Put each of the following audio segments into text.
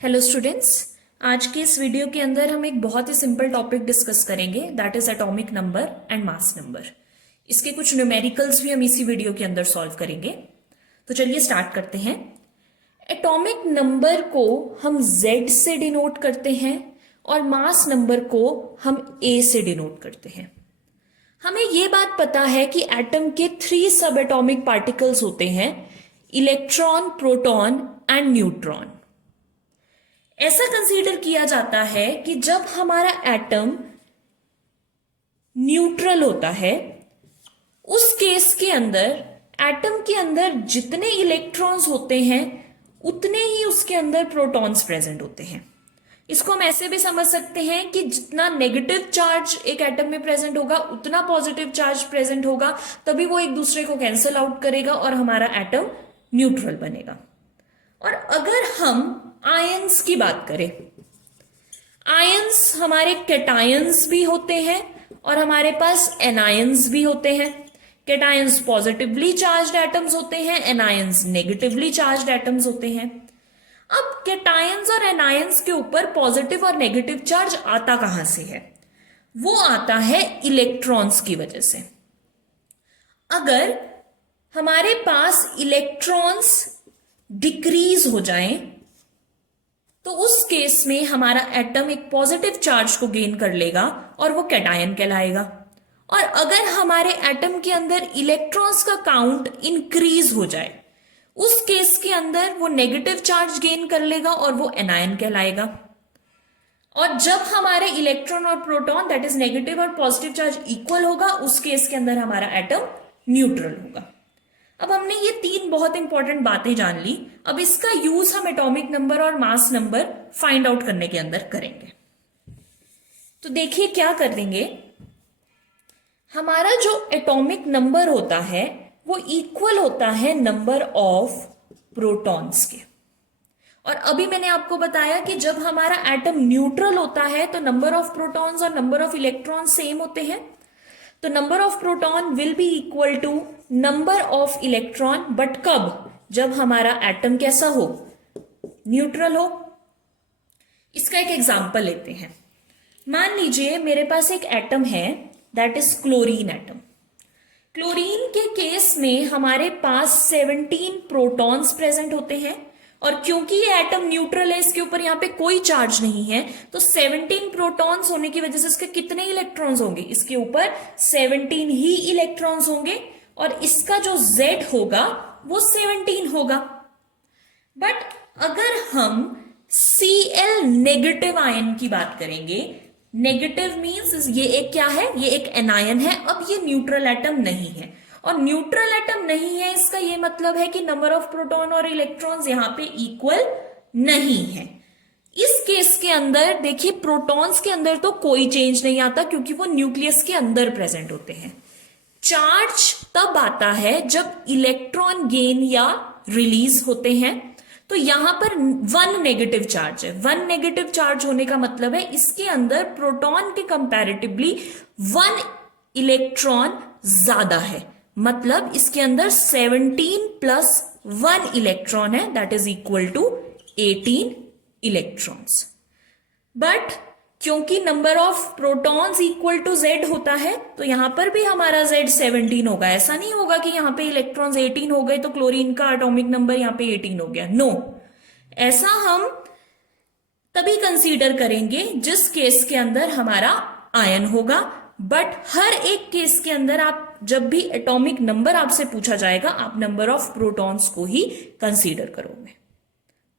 Hello students. आज के इस वीडियो के अंदर हम एक बहुत ही सिंपल टॉपिक डिस्कस करेंगे, that is atomic number and mass number. इसके कुछ न्यूमेरिकल्स भी हम इसी वीडियो के अंदर सॉल्व करेंगे। तो चलिए स्टार्ट करते हैं। एटॉमिक नंबर को हम Z से डिनोट करते हैं और मास नंबर को हम A से डिनोट करते हैं। हमें यह बात पता है कि एटम के 3 सब एटॉमिक पार्टिकल्स होते हैं, इलेक्ट्रॉन, प्रोटॉन एंड न्यूट्रॉन। ऐसा कंसीडर किया जाता है कि जब हमारा एटम न्यूट्रल होता है, उस केस के अंदर एटम के अंदर जितने इलेक्ट्रॉन्स होते हैं उतने ही उसके अंदर प्रोटॉन्स प्रेजेंट होते हैं। इसको हम ऐसे भी समझ सकते हैं कि जितना नेगेटिव चार्ज एक एटम में प्रेजेंट होगा उतना पॉजिटिव चार्ज प्रेजेंट होगा, तभी वो एक दूसरे को कैंसिल आउट करेगा और हमारा एटम न्यूट्रल बनेगा। और अगर हम आयंस की बात करें, आयंस हमारे कैटायंस भी होते हैं और हमारे पास एनायंस भी होते हैं। कैटायंस पॉजिटिवली चार्ज्ड एटम्स होते हैं, एनायंस नेगेटिवली चार्ज्ड एटम्स होते हैं। अब कैटायंस और एनायंस के ऊपर पॉजिटिव और नेगेटिव चार्ज आता कहां से है? वो आता है इलेक्ट्रॉन्स की वजह से। अगर हमारे पास इलेक्ट्रॉन्स डिक्रीज हो जाएं तो उस केस में हमारा एटम एक पॉजिटिव चार्ज को गेन कर लेगा और वो कैटायन कहलाएगा। और अगर हमारे एटम के अंदर इलेक्ट्रॉन्स का काउंट इंक्रीज हो जाए, उस केस के अंदर वो नेगेटिव चार्ज गेन कर लेगा और वो एनायन कहलाएगा। और जब हमारे इलेक्ट्रॉन और प्रोटॉन दैट इज नेगेटिव और पॉजिटिव चार्ज इक्वल होगा, उस केस के अंदर हमारा एटम न्यूट्रल होगा। अब हमने ये 3 बहुत इंपॉर्टेंट बातें जान ली। अब इसका यूज हम एटॉमिक नंबर और मास नंबर फाइंड आउट करने के अंदर करेंगे। तो देखिए क्या कर देंगे, हमारा जो एटॉमिक नंबर होता है वो इक्वल होता है नंबर ऑफ प्रोटॉन्स के। और अभी मैंने आपको बताया कि जब हमारा एटम न्यूट्रल होता है तो नंबर ऑफ प्रोटॉन्स और नंबर ऑफ इलेक्ट्रॉन सेम होते हैं। तो number of proton will be equal to number of electron, but कब? जब हमारा एटम कैसा हो? न्यूट्रल हो। इसका एक एग्जांपल लेते हैं। मान लीजिए मेरे पास एक एटम है that is chlorine atom. Chlorine के केस में हमारे पास 17 प्रोटॉन्स प्रेजेंट होते हैं और क्योंकि ये एटम न्यूट्रल है, इसके ऊपर यहां पे कोई चार्ज नहीं है, तो 17 प्रोटॉन्स होने की वजह से इसके कितने इलेक्ट्रॉन्स होंगे? इसके ऊपर 17 ही इलेक्ट्रॉन्स होंगे और इसका जो Z होगा वो 17 होगा। बट अगर हम Cl नेगेटिव आयन की बात करेंगे, नेगेटिव मींस ये एक क्या है? ये एक एनायन है। अब ये न्यूट्रल एटम नहीं है और न्यूट्रल एटम नहीं है, इसका ये मतलब है कि नंबर ऑफ प्रोटॉन और इलेक्ट्रॉन्स यहां पे इक्वल नहीं है। इस केस के अंदर देखिए प्रोटॉन्स के अंदर तो कोई चेंज नहीं आता क्योंकि वो न्यूक्लियस के अंदर प्रेजेंट होते हैं। चार्ज तब आता है जब इलेक्ट्रॉन गेन या रिलीज होते हैं। तो यहां पर 1 नेगेटिव चार्ज है। 1 नेगेटिव चार्ज होने का मतलब है इसके अंदर प्रोटॉन के कंपैरेटिवली 1 इलेक्ट्रॉन ज्यादा है। मतलब इसके अंदर 17 प्लस 1 इलेक्ट्रॉन है, that is equal to 18 electrons. But क्योंकि number of protons equal to Z होता है तो यहां पर भी हमारा Z 17 होगा। ऐसा नहीं होगा कि यहां पे इलेक्ट्रॉन्स 18 हो गए तो क्लोरीन का एटॉमिक नंबर यहां पे 18 हो गया। नो, ऐसा हम तभी कंसीडर करेंगे जिस केस के अंदर हमारा आयन होगा। बट हर एक केस के अंदर आप जब भी एटॉमिक नंबर आपसे पूछा जाएगा, आप नंबर ऑफ प्रोटॉन्स को ही कंसीडर करोगे।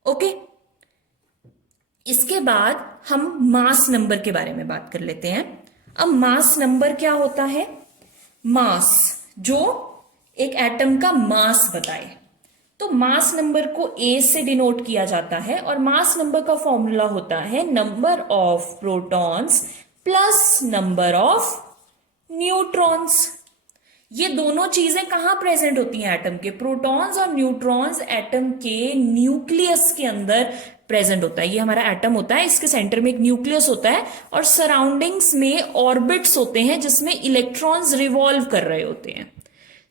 ओके, इसके बाद हम मास नंबर के बारे में बात कर लेते हैं। अब मास नंबर क्या होता है? मास जो एक एटम का मास बताए, तो मास नंबर को A से डिनोट किया जाता है और मास नंबर का फॉर्मूला होता है number of protons plus number of neutrons. ये दोनों चीजें कहां प्रेजेंट होती हैं एटम के? प्रोटॉन्स और न्यूट्रॉन्स एटम के न्यूक्लियस के अंदर प्रेजेंट होता है। ये हमारा एटम होता है, इसके सेंटर में एक न्यूक्लियस होता है और सराउंडिंग्स में ऑर्बिट्स होते हैं जिसमें इलेक्ट्रॉन्स रिवॉल्व कर रहे होते हैं।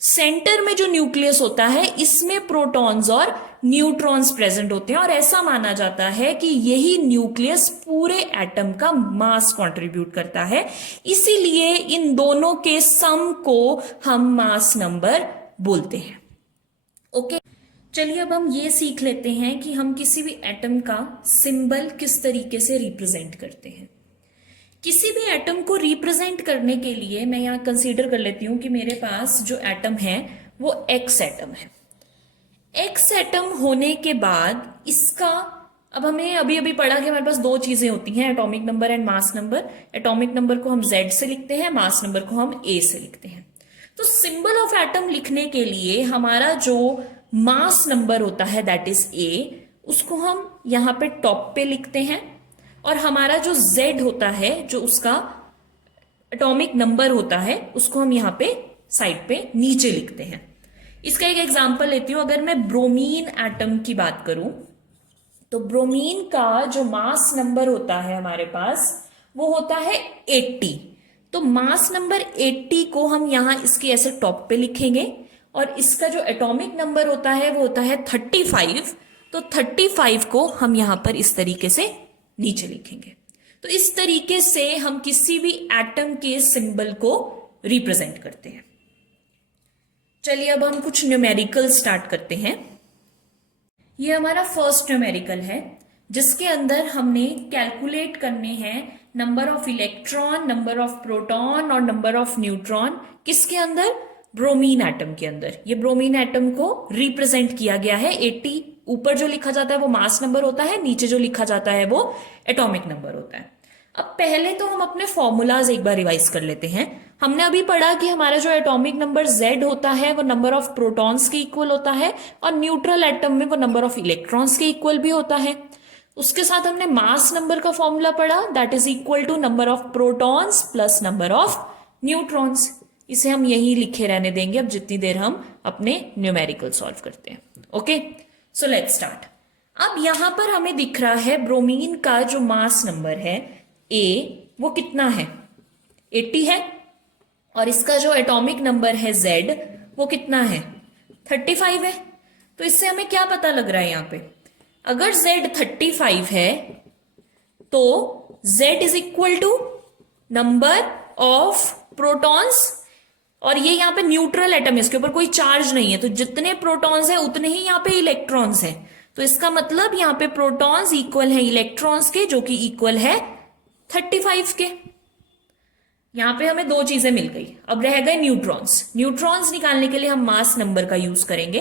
सेंटर में जो न्यूक्लियस होता है इसमें प्रोटॉन्स और न्यूट्रॉन्स प्रेजेंट होते हैं और ऐसा माना जाता है कि यही न्यूक्लियस पूरे एटम का मास कंट्रीब्यूट करता है, इसीलिए इन दोनों के सम को हम मास नंबर बोलते हैं। ओके, चलिए अब हम ये सीख लेते हैं कि हम किसी भी एटम का सिंबल किस तरीके से रिप्रेजेंट करते हैं। किसी भी एटम को रिप्रेजेंट करने के लिए मैं यहां कंसीडर कर लेती हूं कि मेरे पास जो एटम है वो एक्स एटम है। एक्स एटम होने के बाद इसका, अब हमें अभी अभी पढ़ा कि हमारे पास दो चीजें होती हैं, atomic number and mass number. Atomic number को हम Z से लिखते हैं, मास नंबर को हम A से लिखते हैं। तो सिंबल ऑफ एटम लिखने के लिए हमारा जो मास नंबर होता है दैट इज A, उसको हम यहां पे टॉप पे लिखते हैं और हमारा जो Z होता है, जो उसका एटॉमिक नंबर होता है, उसको हम यहां पे साइड पे नीचे लिखते हैं। इसका एक एग्जांपल लेती हूं। अगर मैं ब्रोमीन एटम की बात करूं तो ब्रोमीन का जो मास नंबर होता है हमारे पास वो होता है 80। तो मास नंबर 80 को हम यहां इसके ऐसे टॉप पे लिखेंगे और इसका जो एटॉमिक नंबर होता है वो होता है 35। तो 35 को हम यहां पर इस तरीके से नीचे लिखेंगे। तो इस तरीके से हम किसी भी एटम के सिंबल को रिप्रेजेंट करते हैं। चलिए अब हम कुछ न्यूमेरिकल स्टार्ट करते हैं। ये हमारा फर्स्ट न्यूमेरिकल है जिसके अंदर हमने कैलकुलेट करने हैं number of electron, number of proton और नंबर ऑफ न्यूट्रॉन। किसके अंदर? ब्रोमीन एटम के अंदर। ये ब्रोमीन एटम को रिप्रेजेंट किया गया है 80। ऊपर जो लिखा जाता है वो मास नंबर होता है, नीचे जो लिखा जाता है वो एटॉमिक नंबर होता है। अब पहले तो हम अपने फॉर्मूलाज एक बार रिवाइज कर लेते हैं। हमने अभी पढ़ा कि हमारा जो एटॉमिक नंबर Z होता है वो नंबर ऑफ प्रोटॉन्स के इक्वल होता है और न्यूट्रल एटम में वो नंबर ऑफ इलेक्ट्रॉन्स के इक्वल भी होता है। उसके साथ हमने मास नंबर का फॉर्मूला पढ़ा, that is equal to number of protons plus number of neutrons. इसे हम यही लिखे रहने देंगे अब जितनी देर हम अपने न्यूमेरिकल सॉल्व करते हैं। Okay, so let's start. अब यहां पर हमें दिख रहा है ब्रोमीन का जो मास नंबर है A, वो कितना है? 80 है। और इसका जो एटॉमिक नंबर है Z, वो कितना है? 35 है। तो इससे हमें क्या पता लग रहा है यहां पे? अगर Z 35 है तो Z is equal to number of protons, और ये यहाँ पे न्यूट्रल एटम है, इसके ऊपर कोई चार्ज नहीं है, तो जितने प्रोटॉन्स हैं उतने ही यहाँ पे इलेक्ट्रॉन्स हैं। तो इसका मतलब यहाँ पे प्रोटॉन्स इक्वल है इलेक्ट्रॉन्स के, जो कि इक्वल है 35 के। यहां पे हमें दो चीजें मिल गई। अब रह गए न्यूट्रॉन्स। न्यूट्रॉन्स निकालने के लिए हम मास नंबर का यूज करेंगे।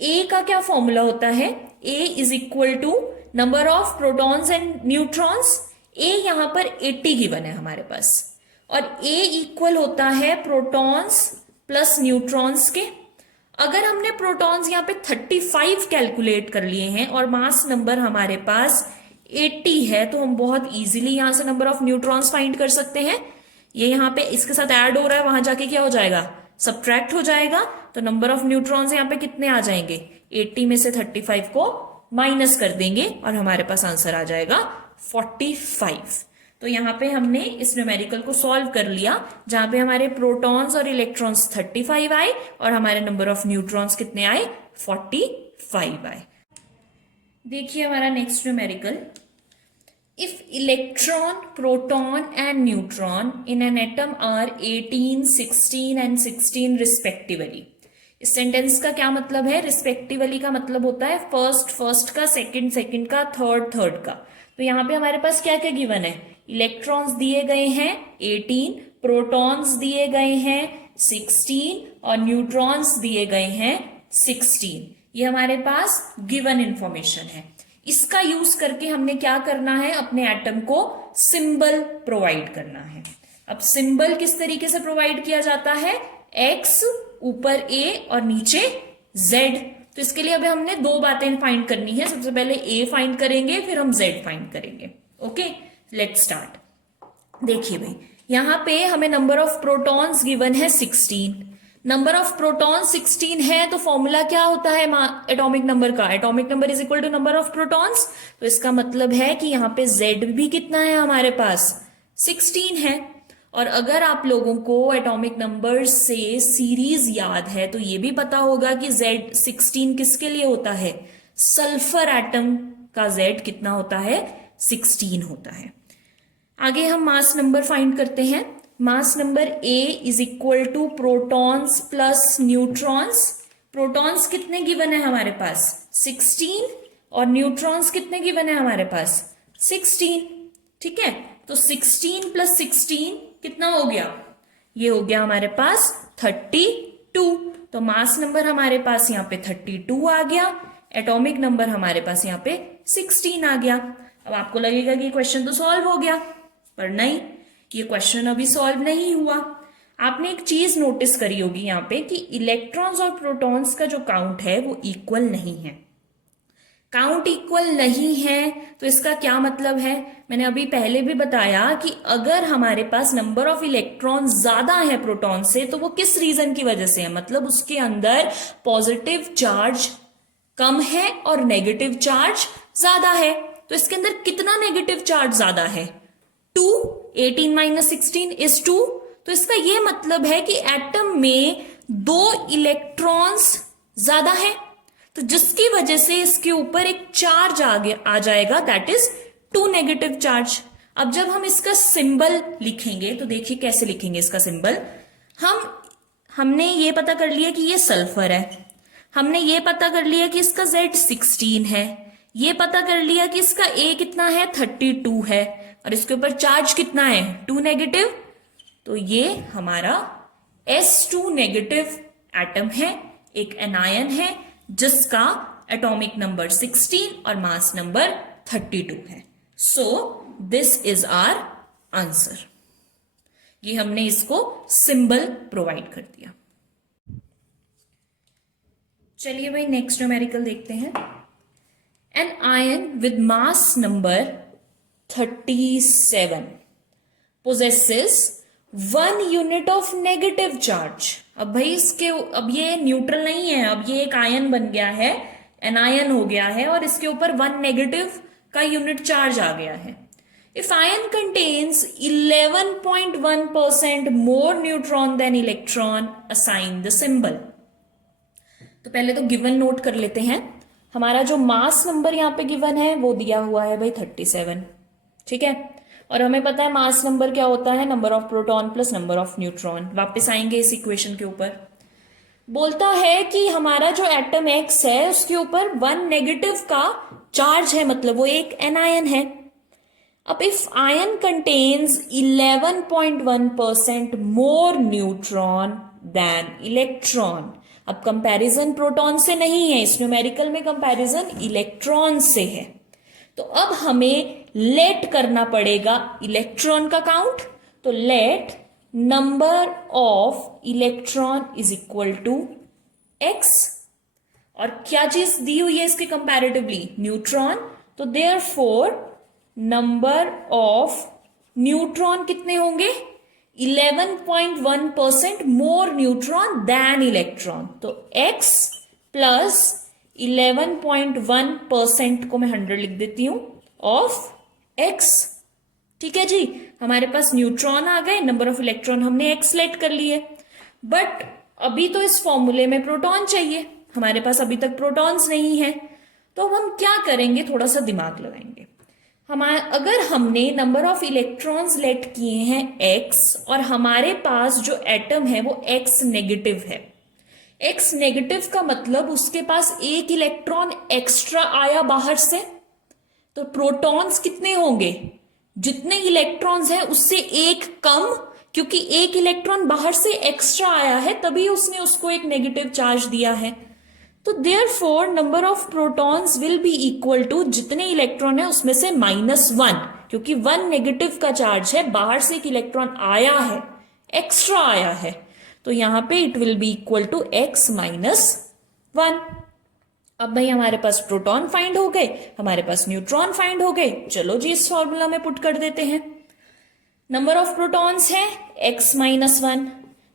ए का क्या फॉर्मूला होता है? A is equal to number of protons and neutrons. A यहां पर 80 गिवन है हमारे पास और ए इक्वल होता है प्रोटॉन्स प्लस न्यूट्रॉन्स के। अगर हमने प्रोटॉन्स यहां पे 35 कैलकुलेट कर लिए हैं और मास नंबर हमारे पास 80 है, तो हम बहुत इजीली यहां से नंबर ऑफ न्यूट्रॉन्स फाइंड कर सकते हैं। ये यहां पे इसके साथ ऐड हो रहा है, वहां जाके क्या हो जाएगा? सबट्रैक्ट हो जाएगा। तो नंबर ऑफ न्यूट्रॉन्स यहां पे कितने आ जाएंगे? 80 में से 35 को माइनस कर देंगे और हमारे पास आंसर आ जाएगा 45। तो यहां पे हमने इस न्यूमेरिकल को सॉल्व कर लिया, जहां पे हमारे प्रोटॉन्स और इलेक्ट्रॉन्स 35 आए और हमारे नंबर ऑफ न्यूट्रॉन्स कितने आए? 45 आए। देखिए हमारा next numerical. If electron, proton and neutron in an atom are 18, 16 and 16 respectively. इस सेंटेंस का क्या मतलब है? रिस्पेक्टिवली का मतलब होता है फर्स्ट का, सेकंड का, थर्ड का। तो यहाँ पे हमारे पास क्या क्या गिवन है? इलेक्ट्रॉन्स दिए गए हैं 18, प्रोटॉन्स दिए गए हैं 16 और न्यूट्रॉन्स दिए गए हैं 16। ये हमारे पास गिवन इंफॉर्मेशन है। इसका यूज करके हमने क्या करना है? अपने एटम को सिंबल प्रोवाइड करना है। अब सिंबल किस तरीके से प्रोवाइड किया जाता है? X, ऊपर A और नीचे Z। तो इसके लिए अभी हमने दो बातें फाइंड करनी है। सबसे पहले A फाइंड करेंगे, फिर हम Z फाइंड करेंगे। Okay, let's start. देखिए भाई, यहां पे हमें नंबर ऑफ प्रोटॉन्स गिवन है 16। नंबर ऑफ प्रोटॉन 16 है, तो फॉर्मूला क्या होता है एटॉमिक नंबर का? Atomic number is equal to number of protons. तो इसका मतलब है कि यहाँ पे Z भी कितना है हमारे पास? 16 है। और अगर आप लोगों को एटॉमिक नंबर से सीरीज याद है तो ये भी पता होगा कि Z16 किसके लिए होता है, सल्फर एटम का Z कितना होता है, 16 होता है। आगे हम मास नंबर फाइंड करते हैं। Mass number A is equal to protons plus neutrons. Protons कितने गिवन है हमारे पास, 16, और न्यूट्रॉन्स कितने गिवन है हमारे पास, 16। ठीक है, तो 16 प्लस 16 कितना हो गया, ये हो गया हमारे पास 32। तो मास नंबर हमारे पास यहाँ पे 32 आ गया, एटॉमिक नंबर हमारे पास यहाँ पे 16 आ गया। अब आपको लगेगा कि क्वेश्चन तो सॉल्व हो गया, पर नहीं, ये क्वेश्चन अभी सॉल्व नहीं हुआ। आपने एक चीज नोटिस करी होगी यहाँ पे कि इलेक्ट्रॉन्स और प्रोटॉन्स का जो काउंट है वो इक्वल नहीं है। काउंट इक्वल नहीं है तो इसका क्या मतलब है, मैंने अभी पहले भी बताया कि अगर हमारे पास नंबर ऑफ इलेक्ट्रॉन ज्यादा है प्रोटॉन से तो वो किस रीजन की वजह से है, मतलब उसके अंदर पॉजिटिव चार्ज कम है और नेगेटिव चार्ज ज्यादा है। तो इसके अंदर कितना नेगेटिव चार्ज ज्यादा है, 2, 18 माइनस 16 इज 2। तो इसका यह मतलब है कि एटम में 2 इलेक्ट्रॉन्स ज्यादा है, तो जिसकी वजह से इसके ऊपर एक चार्ज आ जाएगा, दैट इज 2 नेगेटिव चार्ज। अब जब हम इसका सिंबल लिखेंगे तो देखिए कैसे लिखेंगे इसका सिंबल। हमने ये पता कर लिया कि ये सल्फर है, हमने ये पता कर लिया कि इसका Z16 है, ये पता कर लिया कि इसका A कितना है, 32 है, और इसके ऊपर चार्ज कितना है, 2 नेगेटिव। तो ये हमारा S2 नेगेटिव एटम है, एक एनायन है जिसका एटॉमिक नंबर 16 और मास नंबर 32 है। So this is our answer. ये हमने इसको सिंबल प्रोवाइड कर दिया। चलिए भाई नेक्स्ट न्यूमेरिकल देखते हैं। An ion with mass number 37 possesses 1 unit of negative charge. अब भाई अब ये न्यूट्रल नहीं है, अब ये एक आयन बन गया है, एनायन हो गया है, और इसके ऊपर 1 नेगेटिव का यूनिट चार्ज आ गया है। If ion contains 11.1% more neutron than electron, assign the symbol. तो पहले तो गिवन नोट कर लेते हैं। हमारा जो मास नंबर यहाँ पे गिवन है वो दिया हुआ है भाई 37, ठीक है, और हमें पता है मास नंबर क्या होता है, number of proton plus number of neutron. वापस आएंगे इस इक्वेशन के ऊपर। बोलता है कि हमारा जो एटम X है उसके ऊपर 1 नेगेटिव का चार्ज है, मतलब वो एक एनायन है। अब if ion contains 11.1% more neutron than electron. अब कंपैरिजन प्रोटॉन से नहीं है, इस न्यूमेरिकल में कंपैरिजन इलेक्ट्रॉन से है। तो अब हमें लेट करना पड़ेगा इलेक्ट्रॉन का काउंट। तो let number of electron is equal to X, और क्या चीज दी हुई है इसके कंपैरेटिवली, न्यूट्रॉन। तो देयरफॉर नंबर ऑफ न्यूट्रॉन कितने होंगे, 11.1% मोर न्यूट्रॉन देन इलेक्ट्रॉन। तो X प्लस 11.1% को मैं 100 लिख देती हूं ऑफ X। ठीक है जी, हमारे पास न्यूट्रॉन आ गए, नंबर ऑफ इलेक्ट्रॉन हमने X सेलेक्ट कर लिए, बट अभी तो इस फॉर्मूले में प्रोटॉन चाहिए, हमारे पास अभी तक प्रोटॉन्स नहीं है। तो हम क्या करेंगे, थोड़ा सा दिमाग लगाएंगे। अगर हमने नंबर ऑफ इलेक्ट्रॉन्स लेट किए हैं X, और हमारे पास जो एटम है वो X नेगेटिव है, X नेगेटिव का मतलब उसके पास एक इलेक्ट्रॉन एक्स्ट्रा आया बाहर से, तो प्रोटॉन्स कितने होंगे, जितने इलेक्ट्रॉन्स हैं उससे एक कम, क्योंकि एक इलेक्ट्रॉन बाहर से एक्स्ट्रा आया है तभी उसने उसको एक नेगेटिव चार्ज दिया है। तो therefore number of protons will be equal to जितने इलेक्ट्रॉन है उसमें से -1, क्योंकि 1 नेगेटिव का चार्ज है, बाहर से एक इलेक्ट्रॉन आया है, एक्स्ट्रा आया है, तो यहां पे it will be equal to X -1। अब भाई हमारे पास प्रोटॉन फाइंड हो गए, हमारे पास न्यूट्रॉन फाइंड हो गए। चलो जी इस फॉर्मूला में पुट कर देते हैं। नंबर ऑफ प्रोटॉन्स है X -1,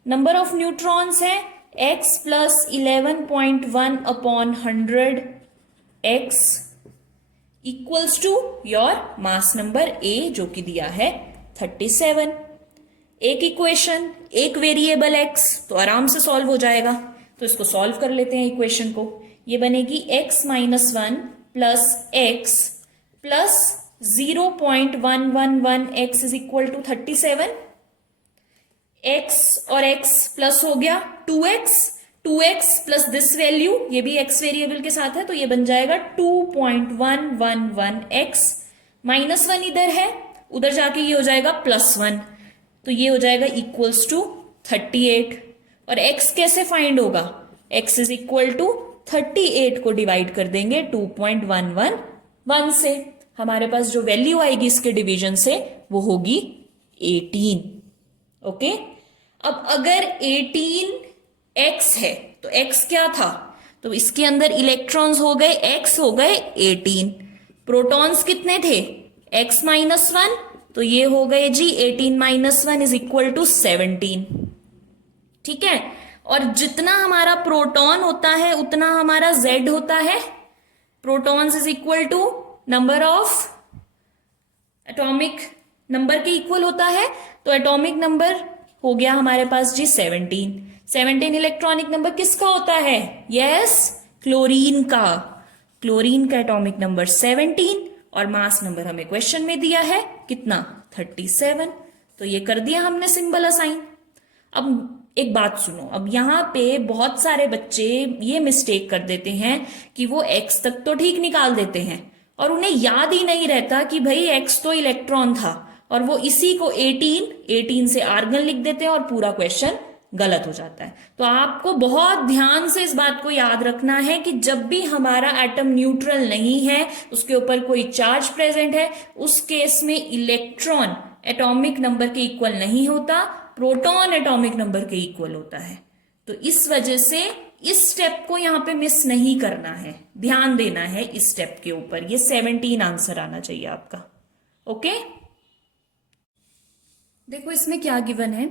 नंबर ऑफ न्यूट्रॉन्स है X plus 11.1 upon 100 X equals to your mass number A जो कि दिया है 37। एक इक्वेशन, एक वेरिएबल x, तो आराम से सॉल्व हो जाएगा। तो इसको सॉल्व कर लेते हैं इक्वेशन को। ये बनेगी x minus 1 plus x plus 0.111 x is equal to 37। x और x प्लस हो गया 2x, 2x plus this value, ये भी x वेरिएबल के साथ है, तो ये बन जाएगा 2.111 x। माइनस 1 इधर है, उधर जाके ये हो जाएगा प्लस 1, तो ये हो जाएगा इक्वल्स टू 38। और x कैसे फाइंड होगा? x इज इक्वल टू 38 को डिवाइड कर देंगे 2.111 से। हमारे पास जो वैल्यू आएगी इसके डिवीजन से वो होगी 18। ओके, अब अगर 18x है तो x क्या था? तो इसके अंदर इलेक्ट्रॉन्स हो गए, x हो गए 18, प्रोटॉन्स कितने थे? x माइनस 1, तो ये हो गए जी 18 माइनस 1 इज इक्वल टू 17। ठीक है, और जितना हमारा प्रोटॉन होता है उतना हमारा z होता है। Protons is equal to number of atomic number के इक्वल होता है, तो एटॉमिक नंबर हो गया हमारे पास जी 17। 17 इलेक्ट्रॉनिक नंबर किसका होता है? यस, क्लोरीन का। क्लोरीन का एटॉमिक नंबर 17 और मास नंबर हमें क्वेश्चन में दिया है कितना? 37। तो ये कर दिया हमने सिंबल असाइन। अब एक बात सुनो, अब यहाँ पे बहुत सारे बच्चे ये मिस्टेक कर देते हैं कि वो x तक तो ठीक निकाल देते हैं और उन्हें याद ही नहीं रहता कि भाई x तो इलेक्ट्रॉन था, और वो इसी को 18 से आर्गन लिख देते हैं और पूरा क्वेश्चन गलत हो जाता है। तो आपको बहुत ध्यान से इस बात को याद रखना है कि जब भी हमारा एटम न्यूट्रल नहीं है, उसके ऊपर कोई चार्ज प्रेजेंट है, उस केस में इलेक्ट्रॉन एटॉमिक नंबर के इक्वल नहीं होता, प्रोटॉन एटॉमिक नंबर के इक्वल होता है। तो इस वजह से इस स्टेप को यहां पे मिस नहीं करना है, ध्यान देना है इस स्टेप के ऊपर। ये 17 आंसर आना चाहिए आपका। ओके, देखो इसमें क्या गिवन है।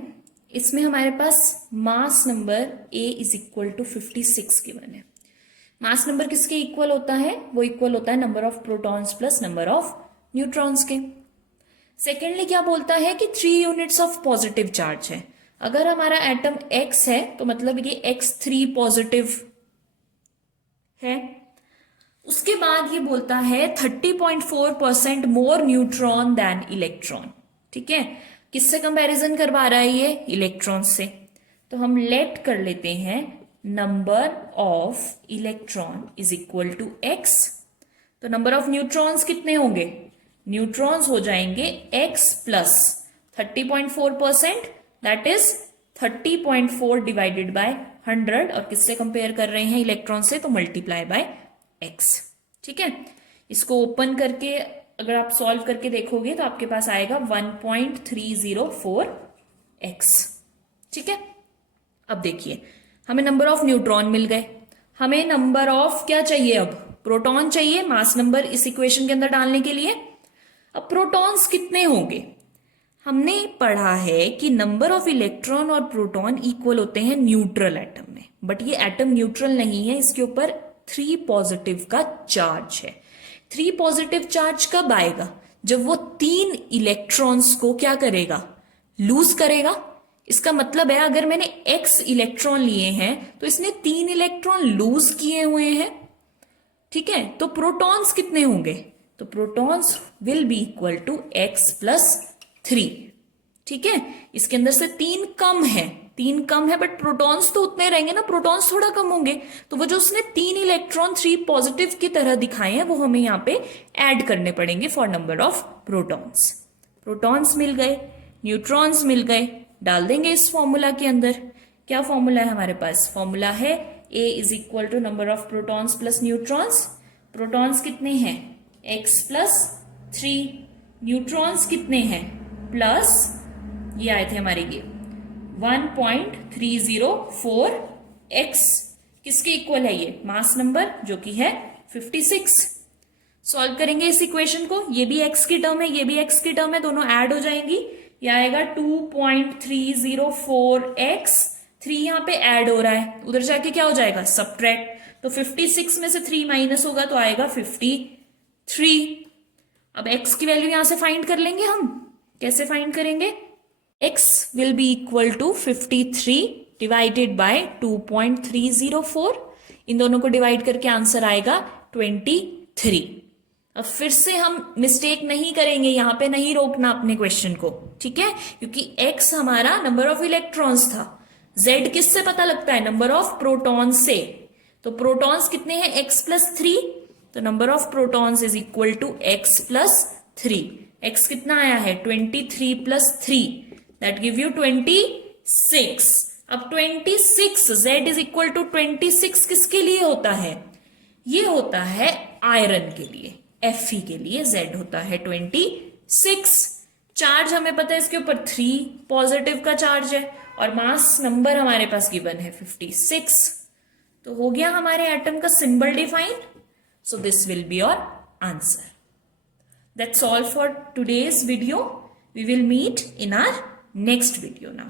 इसमें हमारे पास mass number A is equal to 56 given है। मास नंबर किसके इक्वल होता है? वो इक्वल होता है number of protons plus number of neutrons के। सेकेंडली क्या बोलता है कि 3 यूनिट्स ऑफ पॉजिटिव चार्ज है। अगर हमारा एटम X है तो मतलब ये X3 पॉजिटिव है। उसके बाद ये बोलता है 30.4% मोर न्यूट्रॉन देन इलेक्ट्रॉन। ठीक है, किससे कंपैरिजन करवा रहा है ये? इलेक्ट्रॉन से। तो हम लेट कर लेते हैं number of electron is equal to x। तो नंबर ऑफ न्यूट्रॉन्स कितने होंगे? न्यूट्रॉन्स हो जाएंगे x plus 30.4%, that is 30.4 divided by 100, और किससे कंपेयर कर रहे हैं? इलेक्ट्रॉन से, तो मल्टीप्लाई बाय x। ठीक है, इसको ओपन करके अगर आप सॉल्व करके देखोगे तो आपके पास आएगा 1.304x। ठीक है, अब देखिए हमें नंबर ऑफ न्यूट्रॉन मिल गए, हमें नंबर ऑफ क्या चाहिए? अब प्रोटॉन चाहिए मास नंबर इस इक्वेशन के अंदर डालने के लिए। अब प्रोटॉन्स कितने होंगे? हमने पढ़ा है कि नंबर ऑफ इलेक्ट्रॉन और प्रोटॉन इक्वल होते हैं न्यूट्रल एटम में, बट ये एटम न्यूट्रल नहीं है, इसके ऊपर 3 पॉजिटिव का चार्ज है। 3 पॉजिटिव चार्ज कब आएगा? जब वो 3 इलेक्ट्रॉन्स को क्या करेगा? लूज करेगा। इसका मतलब है अगर मैंने x इलेक्ट्रॉन लिए हैं तो इसने 3 इलेक्ट्रॉन लूज किए हुए हैं। ठीक है, तो प्रोटॉन्स कितने होंगे? तो protons will be equal to x plus 3। ठीक है, इसके अंदर से 3 कम है, 3 कम है, बट प्रोटॉन्स तो उतने रहेंगे ना, प्रोटॉन्स थोड़ा कम होंगे। तो वो जो उसने 3 इलेक्ट्रॉन 3 पॉजिटिव की तरह दिखाए हैं वो हमें यहाँ पे ऐड करने पड़ेंगे for number of protons. Protons मिल गए, न्यूट्रॉन्स मिल गए, डाल देंगे इस फॉर्मूला के अंदर। क्या फॉर्मूला है हमारे पास? फॉर्मूला है A is equal to number of protons plus neutrons. Protons कितने हैं? x plus 3। न्यूट्रॉन्स कितने हैं? प्लस ये आए थे हमारे ये 1.304x। किसके इक्वल है ये? मास नंबर जो कि है 56। सॉल्व करेंगे इस इक्वेशन को, ये भी x की टर्म है, ये भी x की टर्म है, दोनों ऐड हो जाएंगी। ये आएगा 2.304x। 3 यहाँ पे ऐड हो रहा है, उधर जाके क्या हो जाएगा? सबट्रैक्ट। तो 56 में से 3 माइनस होगा तो आएगा 53। अब x की वैल्यू यहां से फाइंड कर लेंगे हम। कैसे फाइंड करेंगे? x will be equal to 53 divided by 2.304. इन दोनों को डिवाइड करके आंसर आएगा 23. अब फिर से हम मिस्टेक नहीं करेंगे, यहां पे नहीं रोकना अपने क्वेश्चन को, ठीक है, क्योंकि x हमारा नंबर ऑफ इलेक्ट्रॉन्स था, z किससे पता लगता है, नंबर ऑफ प्रोटॉन्स से. तो प्रोटॉन्स कितने हैं, x प्लस 3, तो number of protons is equal to x plus 3. x कितना आया है, 23 प्लस 3, दैट गिव यू 26. अब 26, z इज इक्वल टू 26 किसके लिए होता है, ये होता है आयरन के लिए, Fe के लिए Z होता है 26. चार्ज हमें पता है इसके ऊपर 3 पॉजिटिव का चार्ज है और मास नंबर हमारे पास गिवन है 56. तो हो गया हमारे एटम का symbol define. So this will be your answer. That's all for today's video. We will meet in our next video now.